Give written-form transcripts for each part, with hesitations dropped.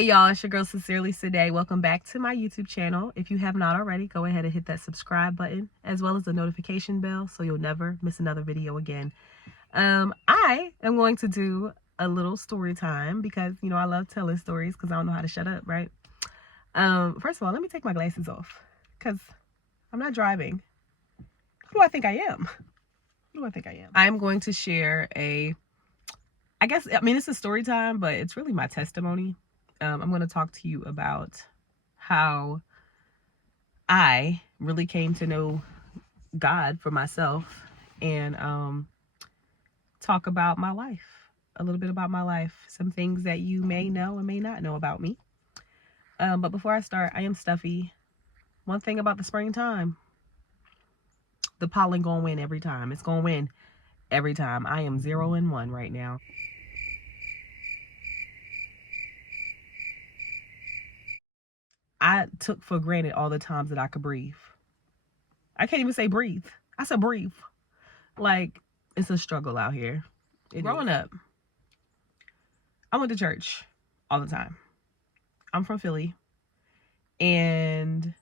Hey y'all, it's your girl Sincerely Today. Welcome back to my YouTube channel. If you have not already, go ahead and hit that subscribe button as well as the notification bell so you'll never miss another video again. I am going to do a little story time because, you know, I love telling stories because I don't know how to shut up, right? First of all, let me take my glasses off because I'm not driving. Who do I think I am? Who do I think I am? I'm going to share it's a story time, but it's really my testimony. I'm going to talk to you about how I really came to know God for myself and talk about my life, a little bit about my life, some things that you may know and may not know about me. But before I start, I am stuffy. One thing about the springtime, the pollen gonna win every time. It's gonna win every time. I am 0-1 right now. I took for granted all the times that I could breathe. I can't even say breathe. I said breathe. Like, it's a struggle out here. Growing up, I went to church all the time. I'm from Philly. And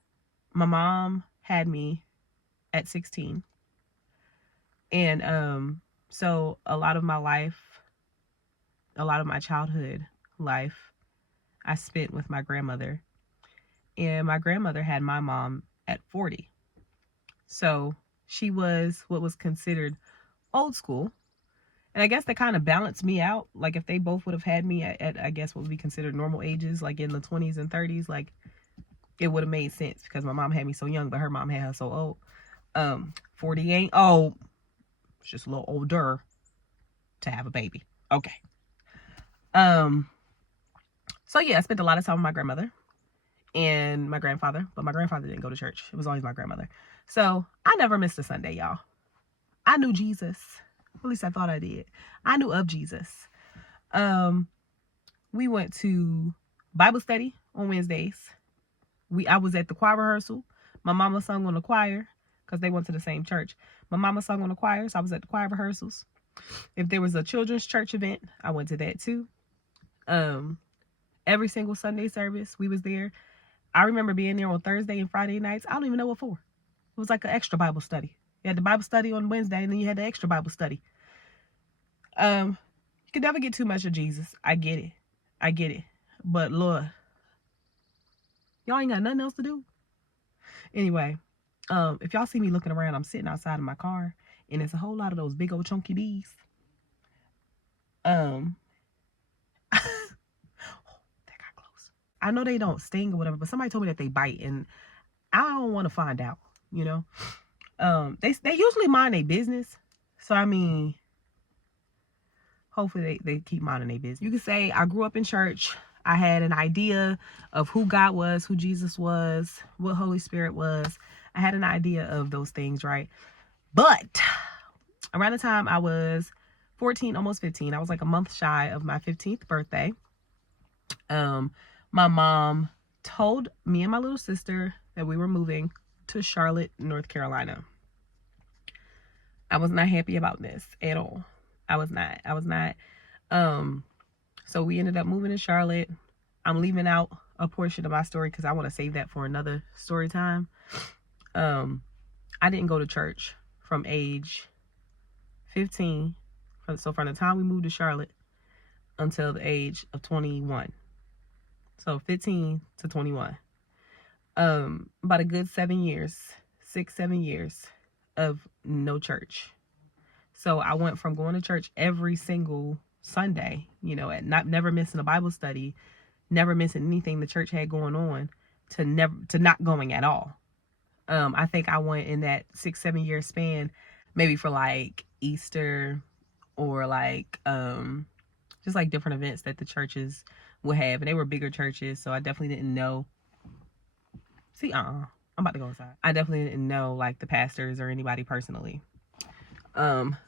my mom had me at 16. And so a lot of my life, a lot of my childhood life, I spent with my grandmother. And my grandmother had my mom at 40. So she was what was considered old school. And I guess that kind of balanced me out. Like if they both would have had me at I guess what would be considered normal ages, like in the 20s and 30s, like it would have made sense because my mom had me so young, but her mom had her so old. 40 ain't old. It's just a little older to have a baby. Okay. So yeah, I spent a lot of time with my grandmother and my grandfather, but my grandfather didn't go to church. It was always my grandmother. So I never missed a Sunday, y'all. I knew Jesus. At least I thought I did. I knew of Jesus. We went to Bible study on Wednesdays. I was at the choir rehearsal. My mama sung on the choir because they went to the same church. My mama sung on the choir, so I was at the choir rehearsals. If there was a children's church event, I went to that too. Every single Sunday service, we was there. I remember being there on Thursday and Friday nights. I don't even know what for. It was like an extra Bible study. You had the Bible study on Wednesday, and then you had the extra Bible study. You could never get too much of Jesus. I get it. But Lord, y'all ain't got nothing else to do. Anyway, if y'all see me looking around, I'm sitting outside of my car, and it's a whole lot of those big old chunky bees. That got close. I know they don't sting or whatever, but somebody told me that they bite, and I don't want to find out, you know. They usually mind their business. So I mean, hopefully they keep minding their business. You could say I grew up in church. I had an idea of who God was, who Jesus was, what Holy Spirit was. I had an idea of those things, right? But around the time I was 14, almost 15, I was like a month shy of my 15th birthday. My mom told me and my little sister that we were moving to Charlotte, North Carolina. I was not happy about this at all. I was not. So we ended up moving to Charlotte. I'm leaving out a portion of my story because I want to save that for another story time. I didn't go to church from age 15. So from the time we moved to Charlotte until the age of 21. So 15 to 21. About a good 7 years, 6-7 years of no church. So I went from going to church every single Sunday, you know, never missing a Bible study, never missing anything the church had going on, to not going at all. I think I went in that 6-7 year span, maybe for like Easter or like just like different events that the churches would have, and they were bigger churches, so I definitely didn't know. See, I'm about to go inside. I definitely didn't know like the pastors or anybody personally.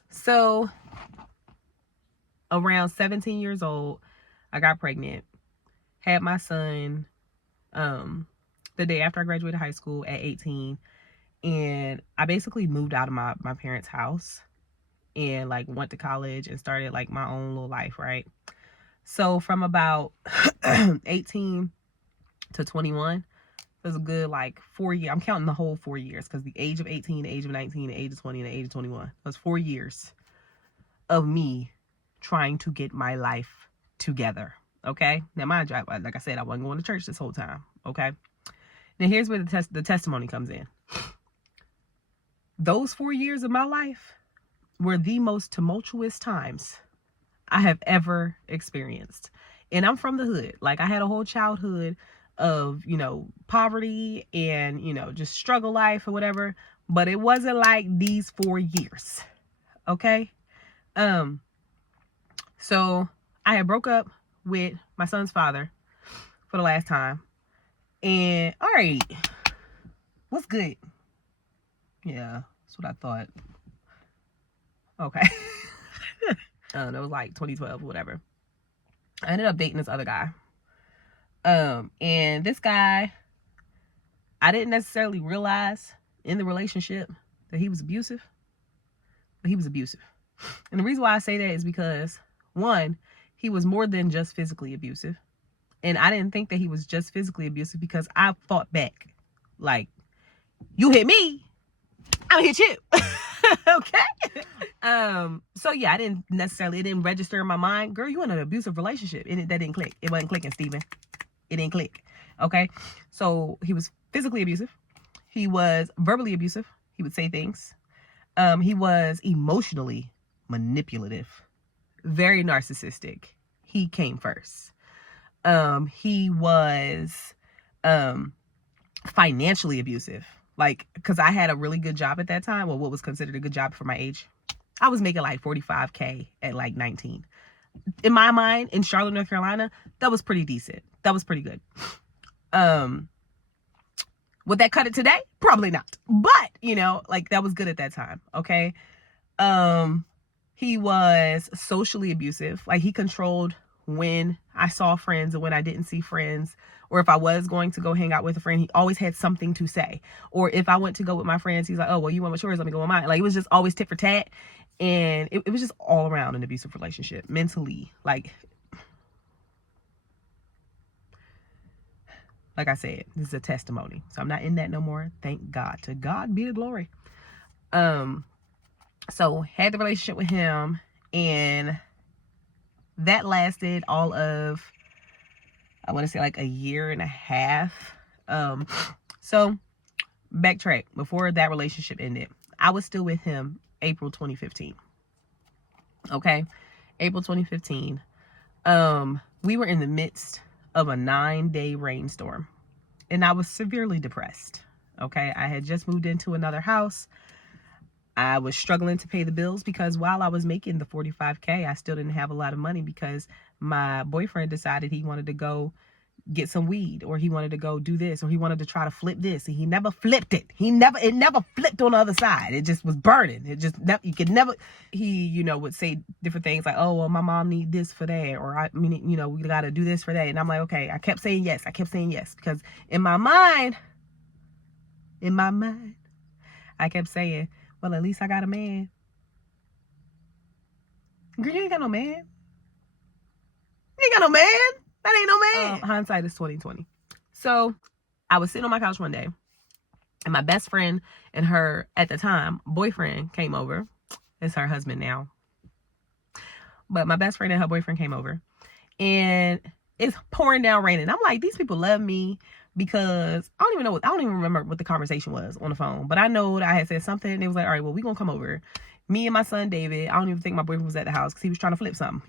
So around 17 years old, I got pregnant, had my son, the day after I graduated high school at 18. And I basically moved out of my parents' house and like went to college and started like my own little life, right? So from about 18 to 21, there's a good like 4 years. I'm counting the whole 4 years because the age of 18, the age of 19, the age of 20, and the age of 21. That's 4 years of me trying to get my life together. Okay. Now, mind you, like I said, I wasn't going to church this whole time. Okay. Now, here's where the testimony comes in. Those 4 years of my life were the most tumultuous times I have ever experienced. And I'm from the hood. Like, I had a whole childhood of, poverty and, just struggle life or whatever. But it wasn't like these 4 years. Okay. So I had broke up with my son's father for the last time. And all right, what's good? Yeah, that's what I thought. Okay. That was like 2012 or whatever. I ended up dating this other guy. And this guy, I didn't necessarily realize in the relationship that he was abusive, but he was abusive. And the reason why I say that is because, one, he was more than just physically abusive. And I didn't think that he was just physically abusive because I fought back. Like, you hit me, I'll hit you. Okay. So yeah, it didn't register in my mind. Girl, you in an abusive relationship. That didn't click. It wasn't clicking, Steven. It didn't click. Okay. So he was physically abusive. He was verbally abusive. He would say things. He was emotionally manipulative. Very narcissistic. He came first. He was financially abusive. Like, because I had a really good job at that time, or what was considered a good job for my age. I was making like $45K at like 19. In my mind, in Charlotte, North Carolina, that was pretty decent. That was pretty good. Would that cut it today? Probably not. But, like, that was good at that time. Okay. He was socially abusive. Like, he controlled when I saw friends and when I didn't see friends, or if I was going to go hang out with a friend, he always had something to say. Or if I went to go with my friends, he's like, oh, well, you went with yours, let me go with mine. Like, it was just always tit for tat. And it was just all around an abusive relationship, mentally. Like I said, this is a testimony. So I'm not in that no more. Thank God. To God be the glory. So had the relationship with him, and that lasted all of, I want to say like a year and a half. So backtrack, before that relationship ended, I was still with him April 2015. Okay. April 2015. We were in the midst of a 9-day rainstorm, and I was severely depressed. Okay. I had just moved into another house. I was struggling to pay the bills because while I was making the 45K, I still didn't have a lot of money because my boyfriend decided he wanted to go get some weed, or he wanted to go do this, or he wanted to try to flip this, and he never flipped it. It never flipped on the other side. It just was burning. He would say different things like, oh, well, my mom need this for that, or we got to do this for that. And I'm like, okay. I kept saying yes because in my mind, I kept saying, well, at least I got a man. Girl, you ain't got no man. You ain't got no man. That ain't no man. Hindsight is 2020. So I was sitting on my couch one day, and my best friend and her, at the time, boyfriend came over. It's her husband now. But my best friend and her boyfriend came over, and it's pouring down raining. I'm like, these people love me because I don't even remember what the conversation was on the phone, but I know that I had said something, and it was like, all right, well, we gonna come over. Me and my son, David, I don't even think my boyfriend was at the house because he was trying to flip something,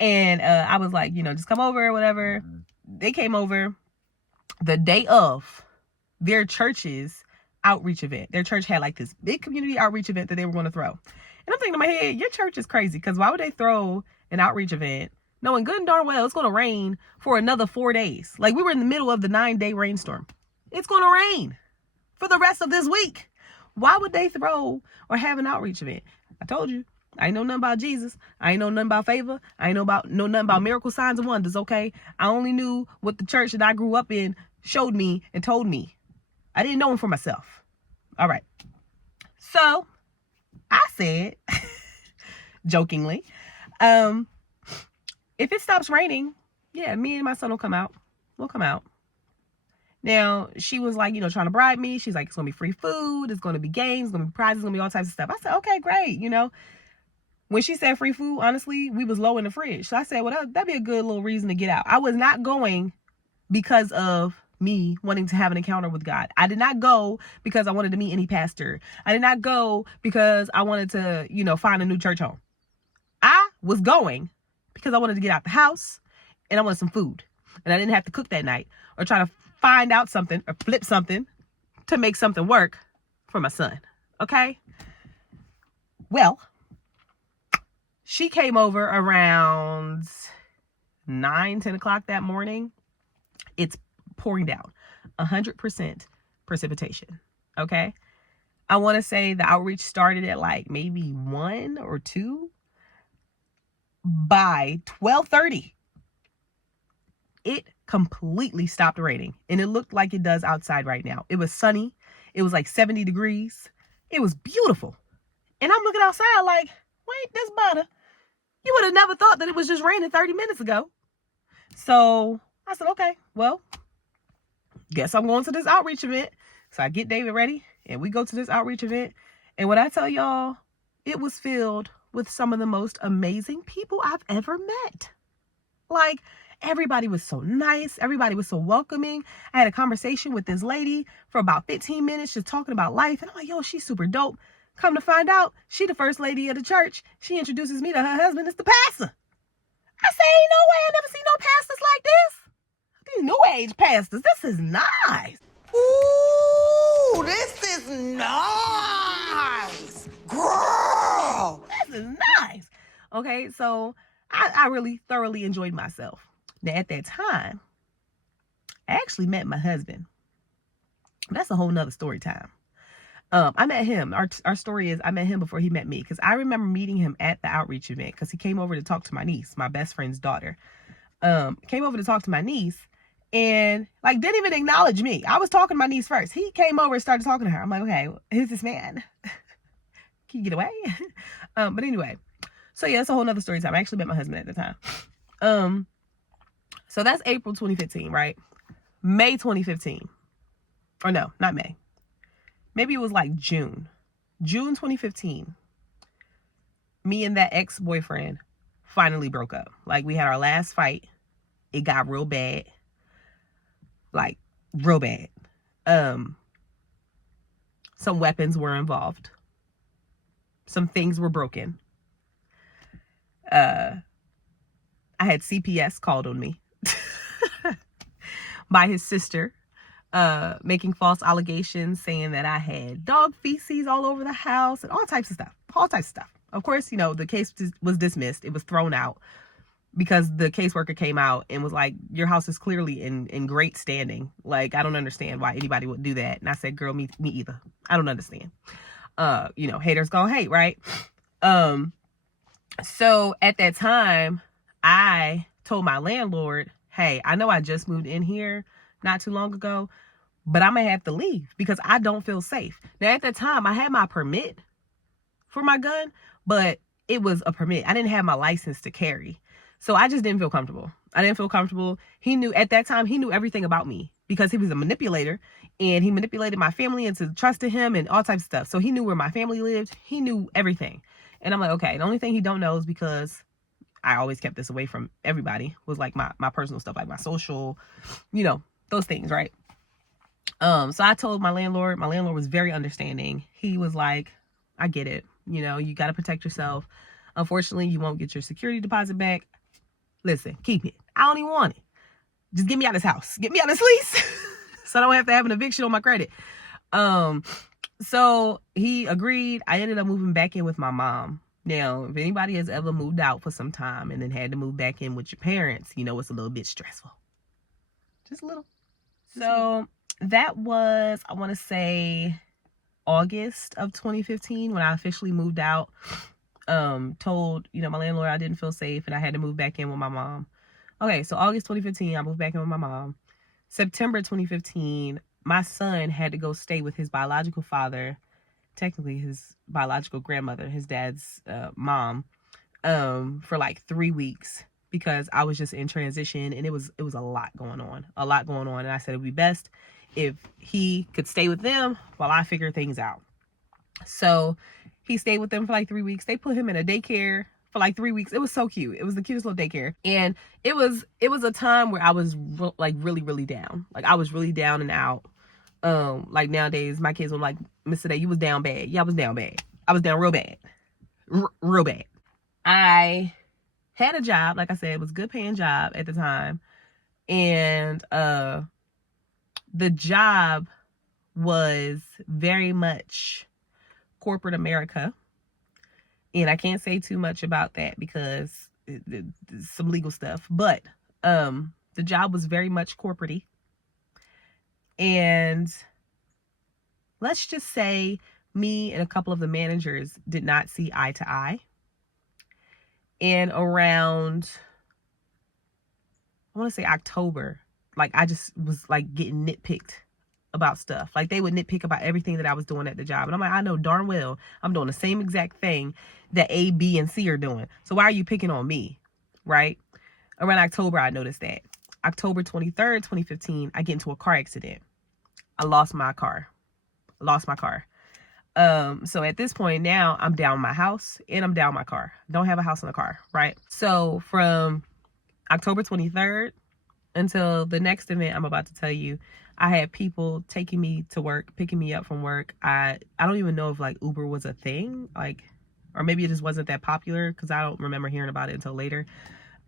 And I was like, just come over or whatever. They came over the day of their church's outreach event. Their church had like this big community outreach event that they were going to throw. And I'm thinking in my head, your church is crazy, because why would they throw an outreach event knowing good and darn well it's going to rain for another 4 days? Like, we were in the middle of the 9-day rainstorm. It's going to rain for the rest of this week. Why would they throw or have an outreach event? I told you. I ain't know nothing about Jesus. I ain't know nothing about favor. I ain't know nothing about miracle signs and wonders, okay? I only knew what the church that I grew up in showed me and told me. I didn't know him for myself. All right. So I said, jokingly, if it stops raining, yeah, me and my son will come out. We'll come out. Now, she was like, trying to bribe me. She's like, it's going to be free food. It's going to be games. It's going to be prizes. It's going to be all types of stuff. I said, okay, great. When she said free food, honestly, we was low in the fridge. So I said, well, that'd be a good little reason to get out. I was not going because of me wanting to have an encounter with God. I did not go because I wanted to meet any pastor. I did not go because I wanted to, find a new church home. I was going because I wanted to get out the house and I wanted some food. And I didn't have to cook that night or try to find out something or flip something to make something work for my son. Okay? Well, she came over around 9-10 o'clock that morning. It's pouring down 100% precipitation. Okay? I want to say the outreach started at like maybe 1 or 2. By 12:30, it completely stopped raining, and it looked like it does outside right now. It was sunny. It was like 70 degrees. It was beautiful. And I'm looking outside like, wait, this butter. You would have never thought that it was just raining 30 minutes ago. So I said, okay, well, guess I'm going to this outreach event. So I get David ready, and we go to this outreach event. And when I tell y'all, it was filled with some of the most amazing people I've ever met. Like, everybody was so nice. Everybody was so welcoming. I had a conversation with this lady for about 15 minutes just talking about life. And I'm like, yo, she's super dope. Come to find out, she the first lady of the church. She introduces me to her husband. It's the pastor. I say, ain't no way I never seen no pastors like this. These new age pastors. This is nice. Ooh, this is nice. Girl. This is nice. Okay, so I really thoroughly enjoyed myself. Now, at that time, I actually met my husband. That's a whole nother story time. I met him. Our story is I met him before he met me, because I remember meeting him at the outreach event because he came over to talk to my niece, my best friend's daughter. Came over to talk to my niece and like didn't even acknowledge me. I was talking to my niece first. He came over and started talking to her. I'm like, okay, who's this man? Can you get away? But anyway, so yeah, that's a whole nother story time. I actually met my husband at the time. So that's April 2015, right? May 2015. Or no, not May. Maybe it was like June 2015. Me and that ex-boyfriend finally broke up. Like, we had our last fight. It got real bad. Like, real bad. Some weapons were involved. Some things were broken. I had CPS called on me by his sister, making false allegations, saying that I had dog feces all over the house and all types of stuff. Of course, the case was dismissed. It was thrown out because the caseworker came out and was like, your house is clearly in great standing. Like, I don't understand why anybody would do that. And I said, girl, me either. I don't understand. Haters gonna hate, right? So at that time, I told my landlord, hey, I know I just moved in here not too long ago, but I'm gonna have to leave because I don't feel safe. Now, at that time, I had my permit for my gun, but it was a permit. I didn't have my license to carry. So I just didn't feel comfortable. He knew at that time, he knew everything about me because he was a manipulator, and he manipulated my family into trusting him and all types of stuff. So he knew where my family lived. He knew everything. And I'm like, okay, the only thing he don't know is because I always kept this away from everybody was like my personal stuff, like my social, those things, right? So I told my landlord was very understanding. He was like, I get it. You got to protect yourself. Unfortunately, you won't get your security deposit back. Listen, keep it. I don't even want it. Just get me out of this house. Get me out of this lease so I don't have to have an eviction on my credit. So he agreed. I ended up moving back in with my mom. Now, if anybody has ever moved out for some time and then had to move back in with your parents, it's a little bit stressful. Just a little. So that was, I want to say, August of 2015 when I officially moved out. Told, my landlord I didn't feel safe and I had to move back in with my mom. Okay, so August 2015, I moved back in with my mom. September 2015, my son had to go stay with his biological father, technically his biological grandmother, his dad's mom, for like 3 weeks because I was just in transition and it was a lot going on. And I said it would be best if he could stay with them while I figure things out. So he stayed with them for like 3 weeks. They put him in a daycare for like 3 weeks. It was so cute. It was the cutest little daycare. And it was a time where I was really, really down. Like I was really down and out. Like nowadays my kids were like, Miss Today, you was down bad. Yeah, I was down bad. I was down real bad. Real bad. I had a job, like I said, it was a good paying job at the time. And the job was very much corporate America. And I can't say too much about that because some legal stuff. But the job was very much corporate-y. And let's just say me and a couple of the managers did not see eye to eye. And around, I want to say October, like I just was like getting nitpicked about stuff. Like they would nitpick about everything that I was doing at the job. And I'm like, I know darn well I'm doing the same exact thing that A, B, and C are doing. So why are you picking on me? Right? Around October, I noticed that. October 23rd, 2015, I get into a car accident. I lost my car. So at this point now, I'm down my house and I'm down my car. Don't have a house and a car, right? So from October 23rd until the next event I'm about to tell you, I had people taking me to work, picking me up from work. I don't even know if like Uber was a thing, like, or maybe it just wasn't that popular because I don't remember hearing about it until later.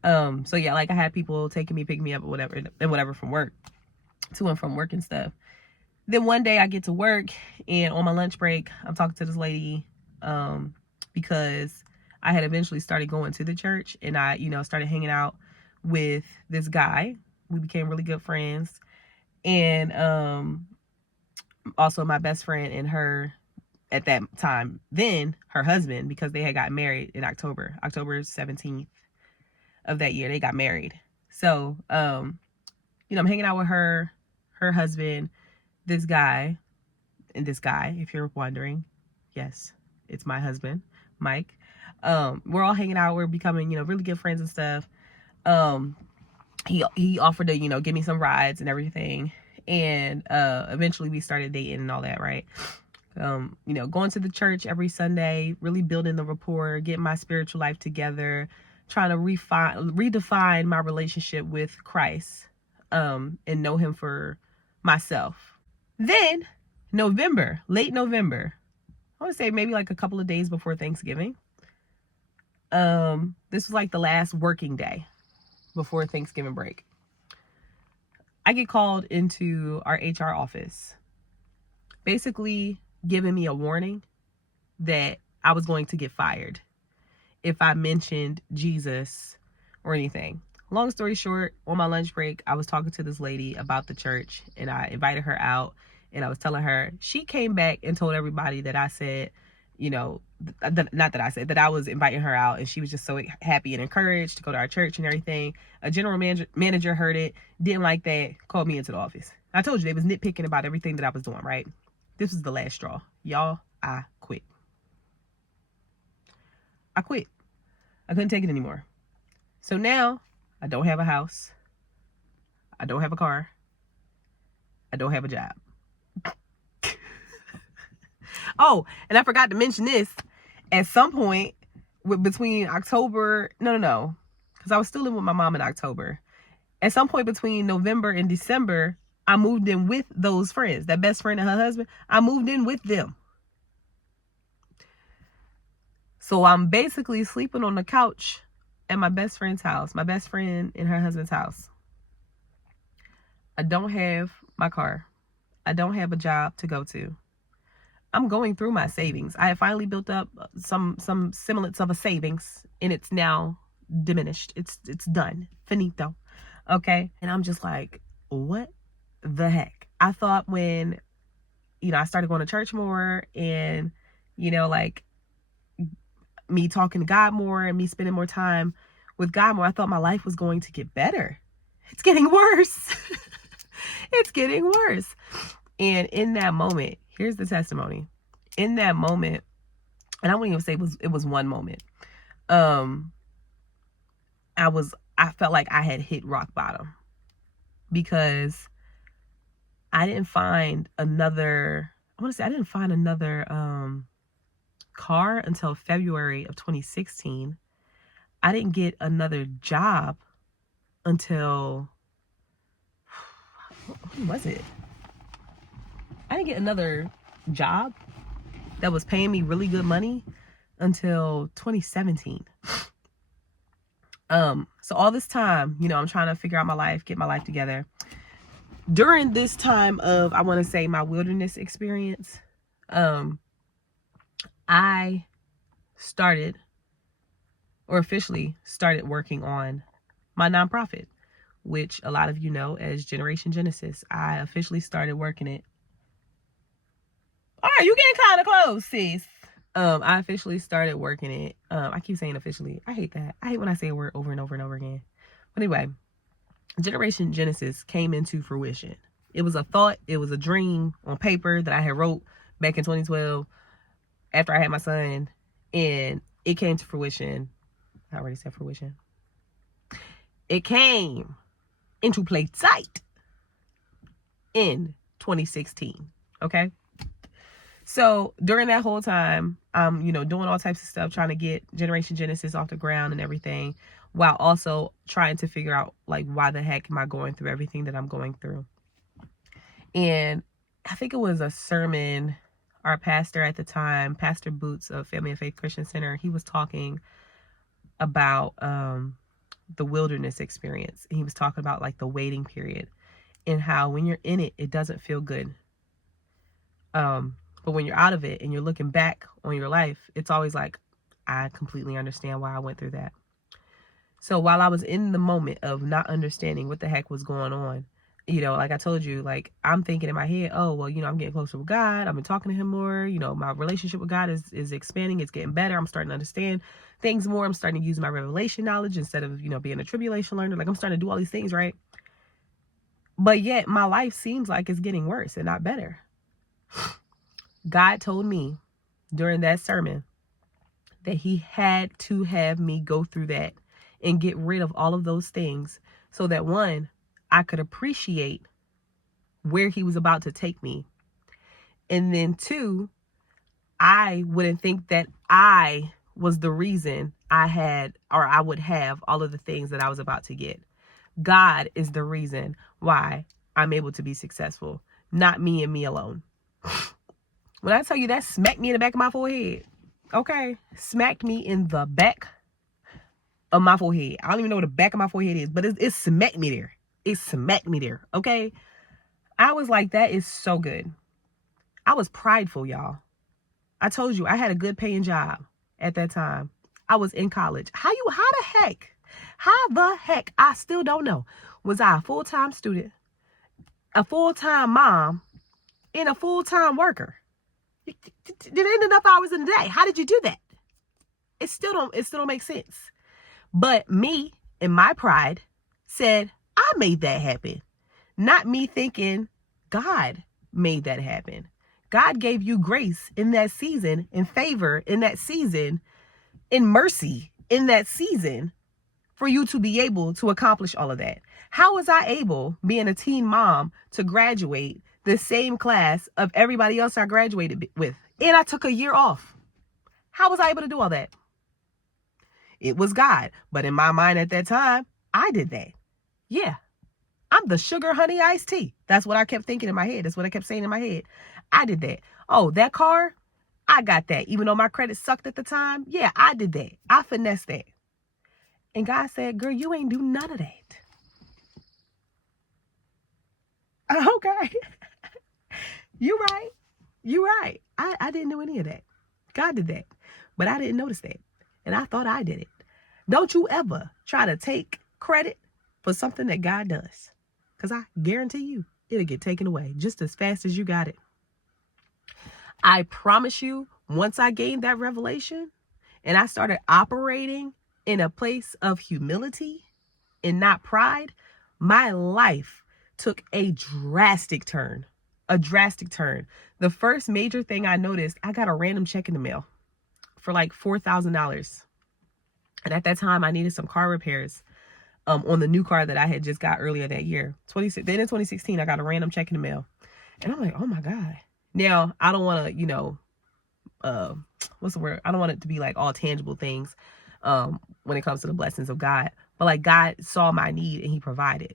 So yeah, like I had people taking me, picking me up or whatever from work, to and from work and stuff. Then one day I get to work and on my lunch break, I'm talking to this lady because I had eventually started going to the church and I, started hanging out with this guy. We became really good friends. And also my best friend and her at that time, then her husband, because they had got married in October 17th of that year, they got married. So, I'm hanging out with her husband, this guy, if you're wondering, yes, it's my husband, Mike. We're all hanging out. We're becoming, really good friends and stuff. He offered to, give me some rides and everything. And eventually we started dating and all that, right? Going to the church every Sunday, really building the rapport, getting my spiritual life together, trying to redefine my relationship with Christ, and know him for myself. Then late November, I want to say maybe like a couple of days before Thanksgiving. This was like the last working day before Thanksgiving break. I get called into our HR office, basically giving me a warning that I was going to get fired if I mentioned Jesus or anything. Long story short, on my lunch break, I was talking to this lady about the church and I invited her out and I was telling her, she came back and told everybody that I said, that I was inviting her out, and she was just so happy and encouraged to go to our church and everything. A general manager heard it, didn't like that, called me into the office. I told you they was nitpicking about everything that I was doing, right? This was the last straw. Y'all, I quit. I couldn't take it anymore. So now I don't have a house. I don't have a car. I don't have a job. Oh, and I forgot to mention this. At some point between October, because I was still living with my mom in October. At some point between November and December, I moved in with those friends, that best friend and her husband. I moved in with them. So I'm basically sleeping on the couch at my best friend's house, my best friend and her husband's house. I don't have my car. I don't have a job to go to. I'm going through my savings. I have finally built up some semblance of a savings, and it's now diminished. It's done. Finito. Okay? And I'm just like, what the heck? I thought when, I started going to church more and, like me talking to God more and me spending more time with God more, I thought my life was going to get better. It's getting worse. It's getting worse. And in that moment, here's the testimony. In that moment, and I wouldn't even say it was one moment. I was I felt like I had hit rock bottom, because I didn't find another, car until February of 2016. I didn't get another job until, when was it? I didn't get another job that was paying me really good money until 2017. So all this time, I'm trying to figure out my life, get my life together. During this time of, I want to say, my wilderness experience, I started, or officially started, working on my nonprofit, which a lot of you know as Generation Genesis. I officially started working it. All right, you getting kind of close, sis. I officially started working it. I keep saying officially. I hate that. I hate when I say a word over and over and over again. But anyway, Generation Genesis came into fruition. It was a thought. It was a dream on paper that I had wrote back in 2012 after I had my son. And it came to fruition. I already said fruition. It came into play sight in 2016. Okay? So during that whole time, I'm, doing all types of stuff, trying to get Generation Genesis off the ground and everything, while also trying to figure out, like, why the heck am I going through everything that I'm going through? And I think it was a sermon, our pastor at the time, Pastor Boots of Family of Faith Christian Center, he was talking about the wilderness experience. And he was talking about, like, the waiting period, and how when you're in it, it doesn't feel good. But when you're out of it and you're looking back on your life, it's always like, I completely understand why I went through that. So while I was in the moment of not understanding what the heck was going on, like I told you, like, I'm thinking in my head, oh, well, I'm getting closer with God. I've been talking to him more. My relationship with God is expanding. It's getting better. I'm starting to understand things more. I'm starting to use my revelation knowledge instead of, being a tribulation learner. Like, I'm starting to do all these things, right? But yet my life seems like it's getting worse and not better. God told me during that sermon that he had to have me go through that and get rid of all of those things so that, one, I could appreciate where he was about to take me. And then two, I wouldn't think that I was the reason I had, or I would have, all of the things that I was about to get. God is the reason why I'm able to be successful, not me and me alone. When I tell you that smacked me in the back of my forehead, okay? Smacked me in the back of my forehead. I don't even know what the back of my forehead is, but it smacked me there. It smacked me there, okay? I was like, that is so good. I was prideful, y'all. I told you I had a good paying job at that time. I was in college. How the heck, I still don't know. Was I a full-time student, a full-time mom, and a full-time worker? Did it end enough hours in the day? How did you do that? It still don't make sense. But me and my pride said, I made that happen. Not me thinking God made that happen. God gave you grace in that season, and favor in that season, and mercy in that season for you to be able to accomplish all of that. How was I able, being a teen mom, to graduate the same class of everybody else I graduated with? And I took a year off. How was I able to do all that? It was God. But in my mind at that time, I did that. Yeah. I'm the sugar honey iced tea. That's what I kept thinking in my head. That's what I kept saying in my head. I did that. Oh, that car, I got that. Even though my credit sucked at the time, yeah, I did that. I finessed that. And God said, girl, you ain't do none of that. Okay. You right. You right. I didn't do any of that. God did that. But I didn't notice that. And I thought I did it. Don't you ever try to take credit for something that God does. Because I guarantee you, it'll get taken away just as fast as you got it. I promise you, once I gained that revelation and I started operating in a place of humility and not pride, my life took a drastic turn. A drastic turn. The first major thing I noticed, I got a random check in the mail for like $4,000. And at that time, I needed some car repairs. on the new car that I had just got earlier that year. Then in 2016, I got a random check in the mail. And I'm like, oh my God. Now, I don't want to, what's the word? I don't want it to be like all tangible things when it comes to the blessings of God. But like God saw my need and he provided.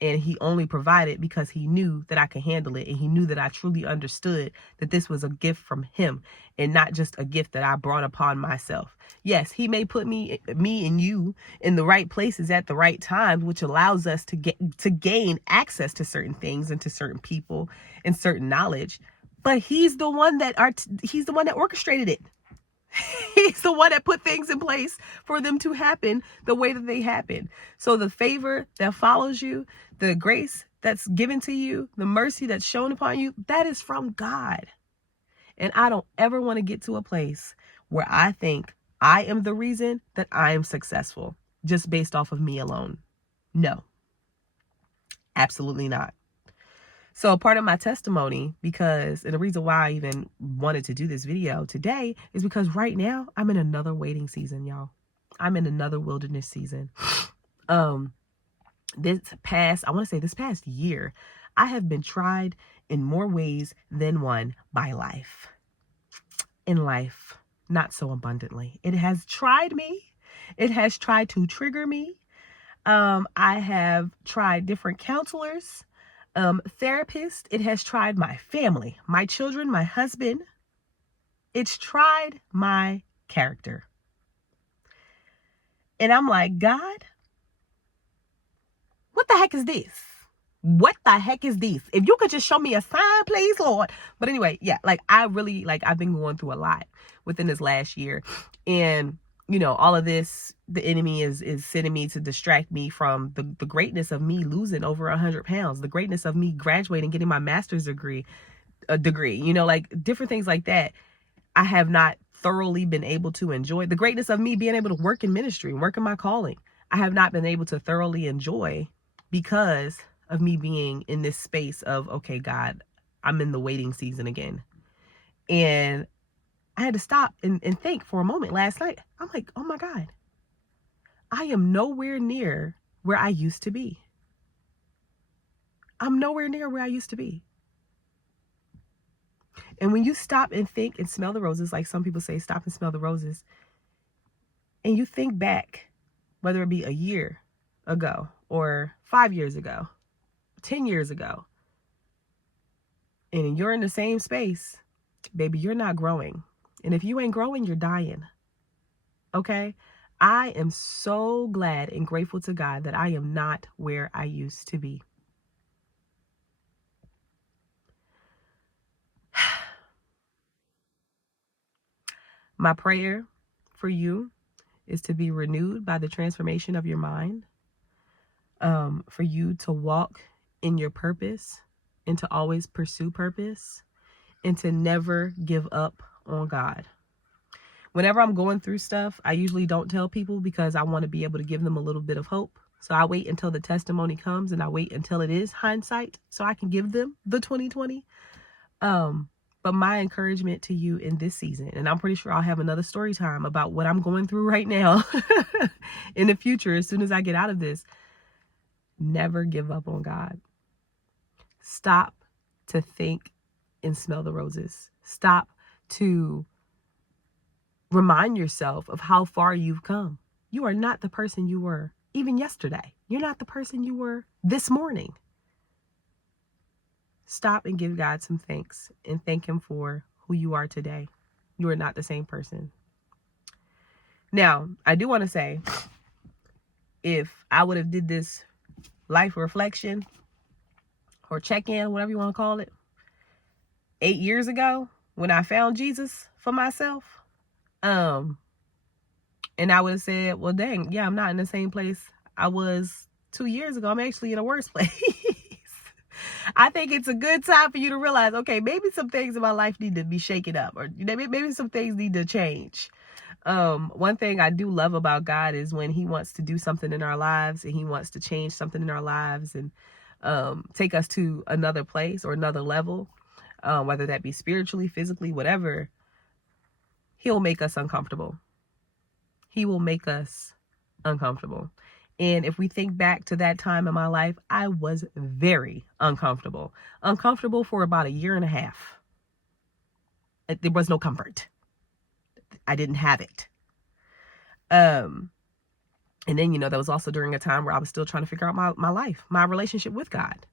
And he only provided because he knew that I could handle it. And he knew that I truly understood that this was a gift from him and not just a gift that I brought upon myself. Yes, he may put me and you in the right places at the right times, which allows us to gain access to certain things and to certain people and certain knowledge. But he's the one that orchestrated it. He's the one that put things in place for them to happen the way that they happen. So the favor that follows you, the grace that's given to you, the mercy that's shown upon you, that is from God. And I don't ever want to get to a place where I think I am the reason that I am successful just based off of me alone. No, absolutely not. So part of my testimony, and the reason why I even wanted to do this video today is because right now I'm in another waiting season, y'all. I'm in another wilderness season. This past year, I have been tried in more ways than one by life. In life, not so abundantly. It has tried me. It has tried to trigger me. I have tried different counselors. Therapist. It has tried my family, my children, my husband. It's tried my character. And I'm like, God, what the heck is this? What the heck is this? If you could just show me a sign, please, Lord. But anyway, yeah, I've been going through a lot within this last year. And all of this, the enemy is sending me to distract me from the greatness of me losing over 100 pounds, the greatness of me graduating, getting my master's degree, different things like that. I have not thoroughly been able to enjoy the greatness of me being able to work in ministry, work in my calling. I have not been able to thoroughly enjoy because of me being in this space of, okay, God, I'm in the waiting season again. And I had to stop and think for a moment last night. I'm like, oh my God, I am nowhere near where I used to be. I'm nowhere near where I used to be. And when you stop and think and smell the roses, like some people say, stop and smell the roses, and you think back, whether it be a year ago or 5 years ago, 10 years ago, and you're in the same space, baby, you're not growing. And if you ain't growing, you're dying. Okay? I am so glad and grateful to God that I am not where I used to be. My prayer for you is to be renewed by the transformation of your mind, for you to walk in your purpose and to always pursue purpose and to never give up on God. Whenever I'm going through stuff, I usually don't tell people because I want to be able to give them a little bit of hope. So I wait until the testimony comes and I wait until it is hindsight so I can give them the 2020. But my encouragement to you in this season, and I'm pretty sure I'll have another story time about what I'm going through right now in the future as soon as I get out of this, never give up on God. Stop to think and smell the roses. Stop to remind yourself of how far you've come. You are not the person you were even yesterday. You're not the person you were this morning. Stop and give God some thanks and thank him for who you are today. You are not the same person. Now, I do want to say, if I would have did this life reflection or check-in, whatever you want to call it, 8 years ago when I found Jesus for myself, and I would have said, well, dang, yeah, I'm not in the same place I was 2 years ago. I'm actually in a worse place. I think it's a good time for you to realize, okay, maybe some things in my life need to be shaken up, or maybe some things need to change. One thing I do love about God is when he wants to do something in our lives and he wants to change something in our lives and take us to another place or another level, whether that be spiritually, physically, whatever, he'll make us uncomfortable. He will make us uncomfortable. And if we think back to that time in my life, I was very uncomfortable. Uncomfortable for about 1.5 years. There was no comfort. I didn't have it. And then, that was also during a time where I was still trying to figure out my life, my relationship with God.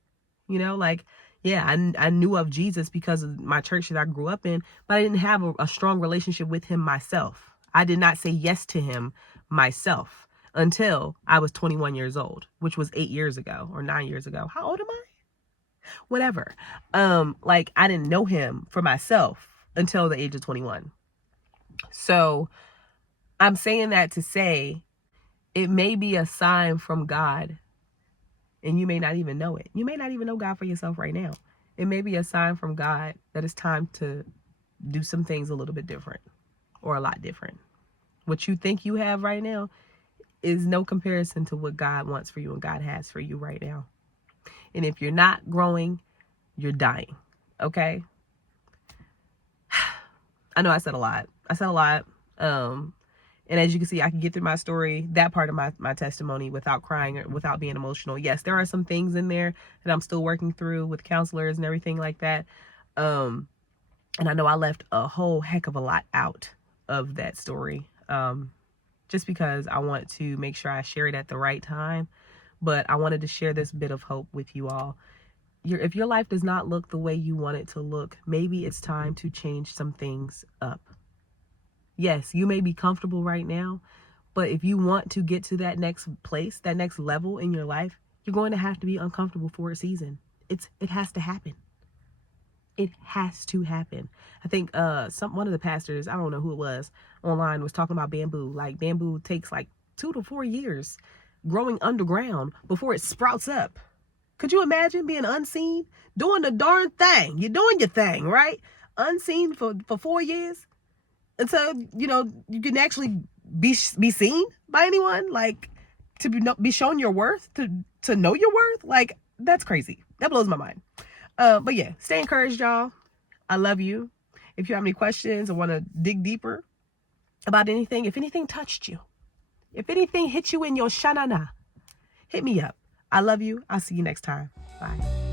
I knew of Jesus because of my church that I grew up in, but I didn't have a strong relationship with him myself. I did not say yes to him myself until I was 21 years old, which was 8 years ago or 9 years ago. How old am I? Whatever. I didn't know him for myself until the age of 21. So I'm saying that to say it may be a sign from God, and you may not even know it. You may not even know God for yourself right now. It may be a sign from God that it's time to do some things a little bit different or a lot different. What you think you have right now is no comparison to what God wants for you and God has for you right now. And if you're not growing, you're dying. Okay? I know I said a lot. And as you can see, I can get through my story, that part of my testimony, without crying or without being emotional. Yes, there are some things in there that I'm still working through with counselors and everything like that. And I know I left a whole heck of a lot out of that story, just because I want to make sure I share it at the right time. But I wanted to share this bit of hope with you all. If your life does not look the way you want it to look, maybe it's time to change some things up. Yes, you may be comfortable right now, but if you want to get to that next place, that next level in your life, you're going to have to be uncomfortable for a season. It has to happen. It has to happen. I think one of the pastors, I don't know who it was, online was talking about bamboo. Like bamboo takes like 2 to 4 years growing underground before it sprouts up. Could you imagine being unseen, doing the darn thing? You're doing your thing, right? Unseen for 4 years until you can actually be seen by anyone, like to be shown your worth, to know your worth. Like, that's crazy. That blows my mind. But yeah, stay encouraged, y'all. I love you. If you have any questions or want to dig deeper about anything, if anything touched you, if anything hit you in your shanana, hit me up. I love you. I'll see you next time. Bye.